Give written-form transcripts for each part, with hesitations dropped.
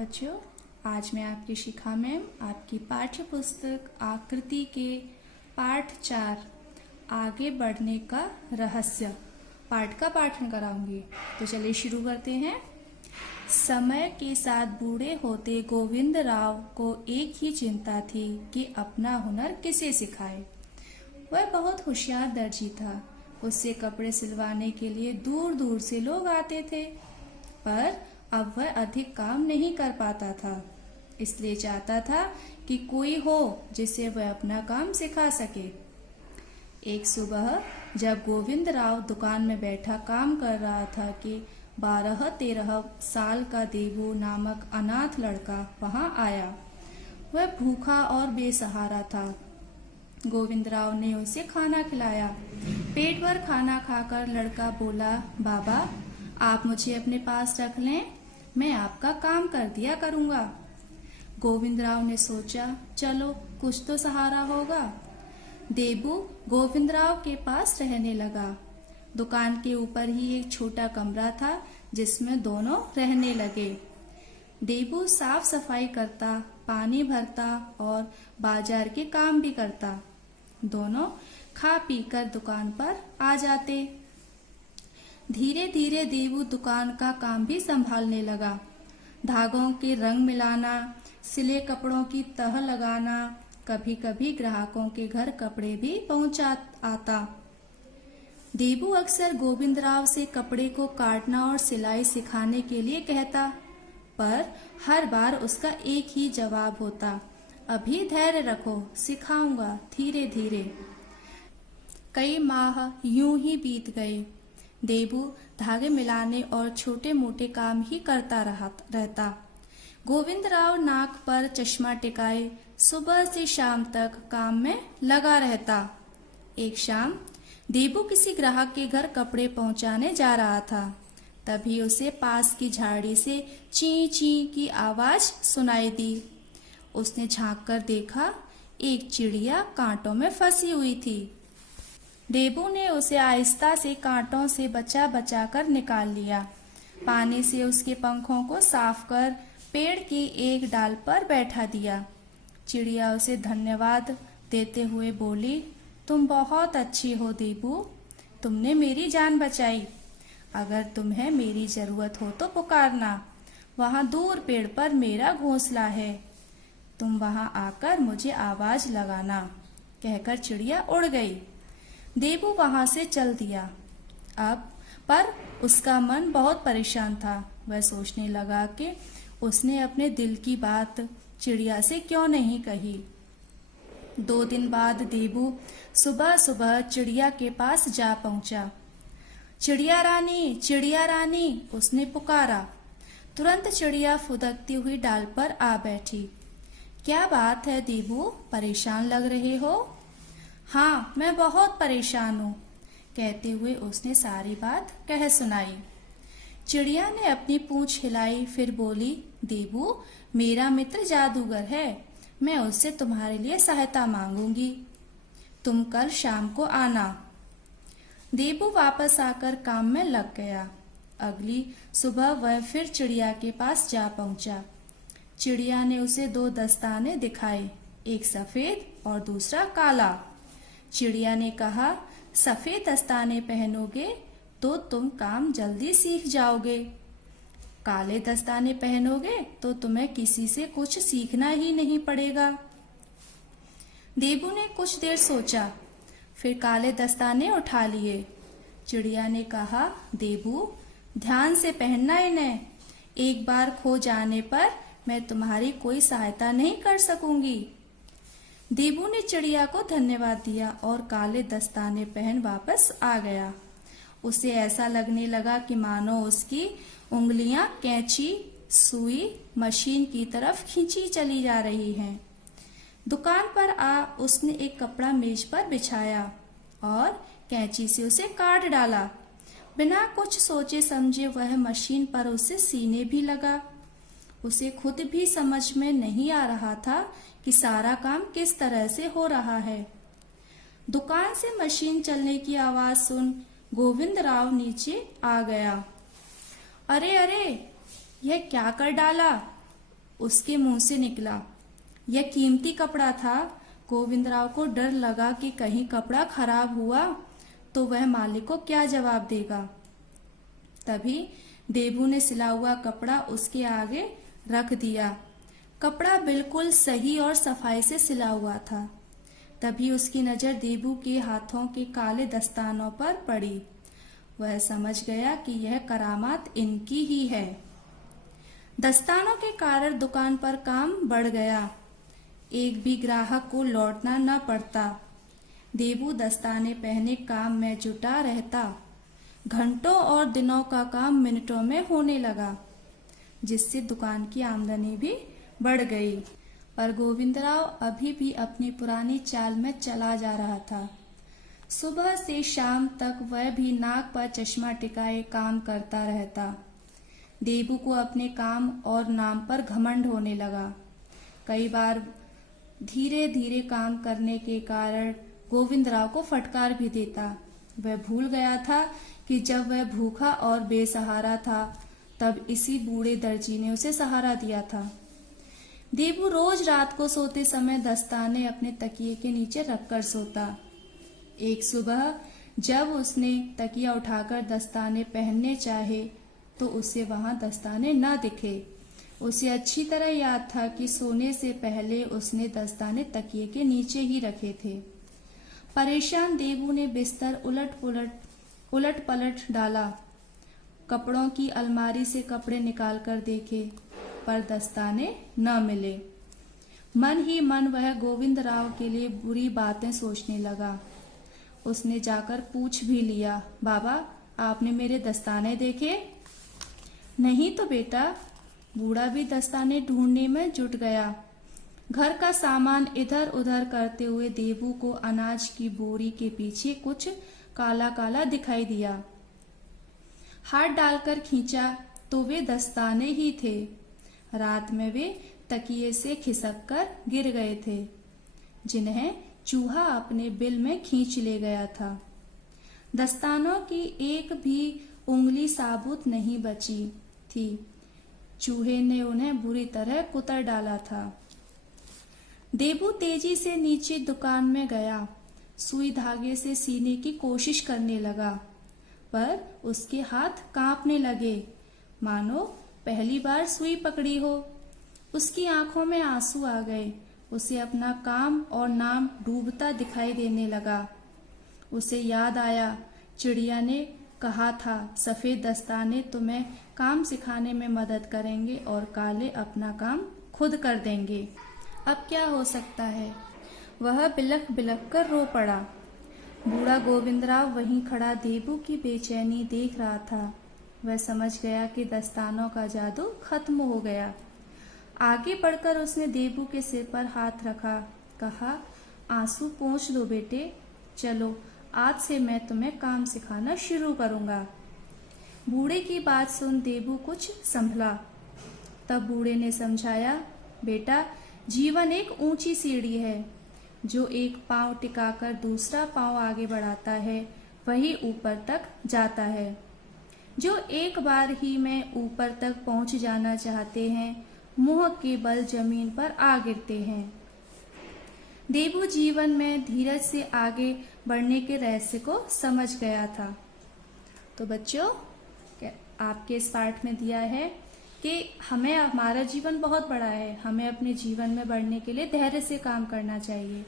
बच्चों, आज मैं आपकी शिखा मैम आपकी पाठ्य पुस्तक आकृति के पाठ 4 आगे बढ़ने का रहस्य पाठ का पाठन कराऊंगी। तो चलिए शुरू करते हैं। समय के साथ बूढ़े होते गोविंद राव को एक ही चिंता थी कि अपना हुनर किसे सिखाए। वह बहुत होशियार दर्जी था। उससे कपड़े सिलवाने के लिए दूर दूर से लोग आते थे, पर अब वह अधिक काम नहीं कर पाता था। इसलिए चाहता था कि कोई हो जिसे वह अपना काम सिखा सके। एक सुबह जब गोविंद राव दुकान में बैठा काम कर रहा था कि 12-13 साल का देवू नामक अनाथ लड़का वहां आया। वह भूखा और बेसहारा था। गोविंद राव ने उसे खाना खिलाया। पेट भर खाना खाकर लड़का बोला, बाबा आप मुझे अपने पास रख लें, मैं आपका काम कर दिया करूंगा। गोविंद राव ने सोचा, चलो कुछ तो सहारा होगा। देबू गोविंद राव के पास रहने लगा। दुकान के ऊपर ही एक छोटा कमरा था जिसमें दोनों रहने लगे। देबू साफ सफाई करता, पानी भरता और बाजार के काम भी करता। दोनों खा पी कर दुकान पर आ जाते। धीरे धीरे देबू दुकान का काम भी संभालने लगा। धागों के रंग मिलाना, सिले कपड़ों की तह लगाना, कभी कभी ग्राहकों के घर कपड़े भी पहुंचा आता। देबू अक्सर गोविंद राव से कपड़े को काटना और सिलाई सिखाने के लिए कहता, पर हर बार उसका एक ही जवाब होता, अभी धैर्य रखो, सिखाऊंगा धीरे धीरे। कई माह यूं ही बीत गए। देबू धागे मिलाने और छोटे मोटे काम ही करता रहता। गोविंद राव नाक पर चश्मा टिकाए सुबह से शाम तक काम में लगा रहता। एक शाम देबू किसी ग्राहक के घर कपड़े पहुंचाने जा रहा था। तभी उसे पास की झाड़ी से ची ची की आवाज सुनाई दी। उसने झांक कर देखा, एक चिड़िया कांटों में फंसी हुई थी। देबू ने उसे आहिस्ता से कांटों से बचा बचा कर निकाल लिया। पानी से उसके पंखों को साफ कर पेड़ की एक डाल पर बैठा दिया। चिड़िया उसे धन्यवाद देते हुए बोली, तुम बहुत अच्छी हो देबू, तुमने मेरी जान बचाई। अगर तुम्हें मेरी जरूरत हो तो पुकारना, वहां दूर पेड़ पर मेरा घोंसला है, तुम वहां आकर मुझे आवाज लगाना। कहकर चिड़िया उड़ गई। देबू वहां से चल दिया। पर उसका मन बहुत परेशान था। वह सोचने लगा कि उसने अपने दिल की बात चिड़िया से क्यों नहीं कही। 2 दिन बाद देबू सुबह सुबह चिड़िया के पास जा पहुंचा। चिड़िया रानी, उसने पुकारा। तुरंत चिड़िया फुदकती हुई डाल पर आ बैठी। क्या बात है देबू, परेशान लग रहे हो? हाँ, मैं बहुत परेशान हूँ, कहते हुए उसने सारी बात कह सुनाई। चिड़िया ने अपनी पूंछ हिलाई, फिर बोली, देबू मेरा मित्र जादूगर है, मैं उससे तुम्हारे लिए सहायता मांगूंगी, तुम कल शाम को आना। देबू वापस आकर काम में लग गया। अगली सुबह वह फिर चिड़िया के पास जा पहुंचा। चिड़िया ने उसे 2 दस्ताने दिखाए, एक सफेद और दूसरा काला। चिड़िया ने कहा, सफेद दस्ताने पहनोगे तो तुम काम जल्दी सीख जाओगे, काले दस्ताने पहनोगे तो तुम्हें किसी से कुछ सीखना ही नहीं पड़ेगा। देबू ने कुछ देर सोचा, फिर काले दस्ताने उठा लिए। चिड़िया ने कहा, देबू ध्यान से पहनना इन्हें, एक बार खो जाने पर मैं तुम्हारी कोई सहायता नहीं कर सकूंगी। देबू ने चिड़िया को धन्यवाद दिया और काले दस्ताने पहन वापस आ गया। उसे ऐसा लगने लगा कि मानो उसकी उंगलियां कैंची, सुई, मशीन की तरफ खींची चली जा रही हैं। दुकान पर उसने एक कपड़ा मेज पर बिछाया और कैंची से उसे काट डाला। बिना कुछ सोचे समझे वह मशीन पर उसे सीने भी लगा। उसे खुद भी समझ में नहीं आ रहा था कि सारा काम किस तरह से हो रहा है। दुकान से मशीन चलने की आवाज सुन गोविंद राव नीचे आ गया। अरे अरे, यह क्या कर डाला? उसके मुंह से निकला। यह कीमती कपड़ा था। गोविंदराव को डर लगा कि कहीं कपड़ा खराब हुआ तो वह मालिक को क्या जवाब देगा। तभी देबू ने सिला हुआ कपड़ा उसके आगे रख दिया। कपड़ा बिल्कुल सही और सफाई से सिला हुआ था। तभी उसकी नजर देबू के हाथों के काले दस्तानों पर पड़ी। वह समझ गया कि यह करामात इनकी ही है। दस्तानों के कारण दुकान पर काम बढ़ गया। एक भी ग्राहक को लौटना न पड़ता। देबू दस्ताने पहने काम में जुटा रहता। घंटों और दिनों का काम मिनटों में होने लगा, जिससे दुकान की आमदनी भी बढ़ गई। पर गोविंदराव अभी भी अपनी पुरानी चाल में चला जा रहा था। सुबह से शाम तक वह भी नाक पर चश्मा टिकाए काम करता रहता। देबू को अपने काम और नाम पर घमंड होने लगा। कई बार धीरे धीरे काम करने के कारण गोविंदराव को फटकार भी देता। वह भूल गया था कि जब वह भूखा और बेसहारा था तब इसी बूढ़े दर्जी ने उसे सहारा दिया था। देबू रोज रात को सोते समय दस्ताने अपने तकिए के नीचे रखकर सोता। एक सुबह जब उसने तकिया उठाकर दस्ताने पहनने चाहे तो उसे वहां दस्ताने न दिखे। उसे अच्छी तरह याद था कि सोने से पहले उसने दस्ताने तकिए के नीचे ही रखे थे। परेशान देबू ने बिस्तर उलट पलट डाला। कपड़ों की अलमारी से कपड़े निकालकर देखे, पर दस्ताने न मिले। मन ही मन वह गोविंदराव के लिए बुरी बातें सोचने लगा। उसने जाकर पूछ भी लिया, बाबा आपने मेरे दस्ताने देखे? नहीं तो बेटा। बूढ़ा भी दस्ताने ढूंढने में जुट गया। घर का सामान इधर उधर करते हुए देबू को अनाज की बोरी के पीछे कुछ काला काला दिखाई दिया। हाथ डालकर खींचा तो वे दस्ताने ही थे। रात में वे तकिए से खिसक कर गिर गए थे, जिन्हें चूहा अपने बिल में खींच ले गया था। दस्तानों की एक भी उंगली साबुत नहीं बची थी। चूहे ने उन्हें बुरी तरह कुतर डाला था। देबू तेजी से नीचे दुकान में गया। सुई धागे से सीने की कोशिश करने लगा, पर उसके हाथ कांपने लगे, मानो पहली बार सुई पकड़ी हो। उसकी आंखों में आंसू आ गए। उसे अपना काम और नाम डूबता दिखाई देने लगा। उसे याद आया, चिड़िया ने कहा था सफेद दस्ताने तुम्हें काम सिखाने में मदद करेंगे और काले अपना काम खुद कर देंगे। अब क्या हो सकता है? वह बिलख बिलख कर रो पड़ा। बूढ़ा गोविंदराव वहीं खड़ा देबू की बेचैनी देख रहा था। वह समझ गया कि दस्तानों का जादू खत्म हो गया। आगे बढ़कर उसने देबू के सिर पर हाथ रखा, कहा, आंसू पोंछ दो बेटे, चलो आज से मैं तुम्हें काम सिखाना शुरू करूंगा। बूढ़े की बात सुन देबू कुछ संभला। तब बूढ़े ने समझाया, बेटा जीवन एक ऊंची सीढ़ी है। जो एक पांव टिकाकर दूसरा पांव आगे बढ़ाता है वही ऊपर तक जाता है। जो एक बार ही में ऊपर तक पहुंच जाना चाहते हैं मुंह के बल जमीन पर आ गिरते हैं। देबू जीवन में धीरज से आगे बढ़ने के रहस्य को समझ गया था। तो बच्चों, आपके इस पाठ में दिया है कि हमारा जीवन बहुत बड़ा है। हमें अपने जीवन में बढ़ने के लिए धैर्य से काम करना चाहिए।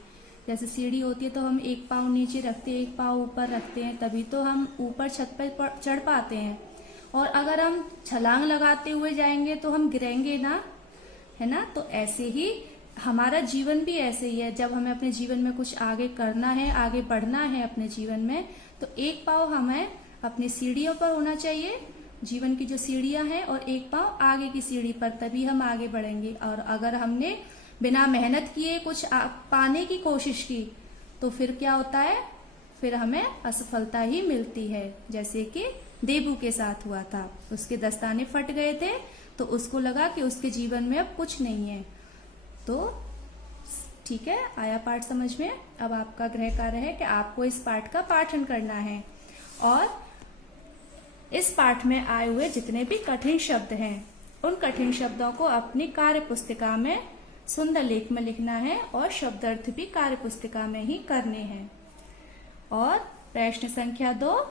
जैसे सीढ़ी होती है तो हम एक पाँव नीचे रखते हैं, एक पाँव ऊपर रखते हैं, तभी तो हम ऊपर छत पर चढ़ पाते हैं। और अगर हम छलांग लगाते हुए जाएंगे तो हम गिरेंगे ना, है ना। तो ऐसे ही हमारा जीवन भी ऐसे ही है। जब हमें अपने जीवन में कुछ आगे करना है, आगे बढ़ना है अपने जीवन में, तो एक पाँव हमें अपनी सीढ़ियों पर होना चाहिए, जीवन की जो सीढ़ियां हैं, और एक पाँव आगे की सीढ़ी पर, तभी हम आगे बढ़ेंगे। और अगर हमने बिना मेहनत किए कुछ पाने की कोशिश की तो फिर क्या होता है? फिर हमें असफलता ही मिलती है। जैसे कि देबू के साथ हुआ था, उसके दस्ताने फट गए थे तो उसको लगा कि उसके जीवन में अब कुछ नहीं है। तो ठीक है, आया पाठ समझ में। अब आपका गृह कार्य है कि आपको इस पाठ का पाठन करना है और इस पाठ में आए हुए जितने भी कठिन शब्द हैं उन कठिन शब्दों को अपनी कार्य पुस्तिका में सुंदर लेख में लिखना है और शब्दार्थ भी कार्य पुस्तिका में ही करने हैं। और प्रश्न संख्या 2,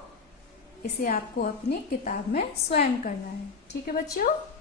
इसे आपको अपनी किताब में स्वयं करना है। ठीक है बच्चों।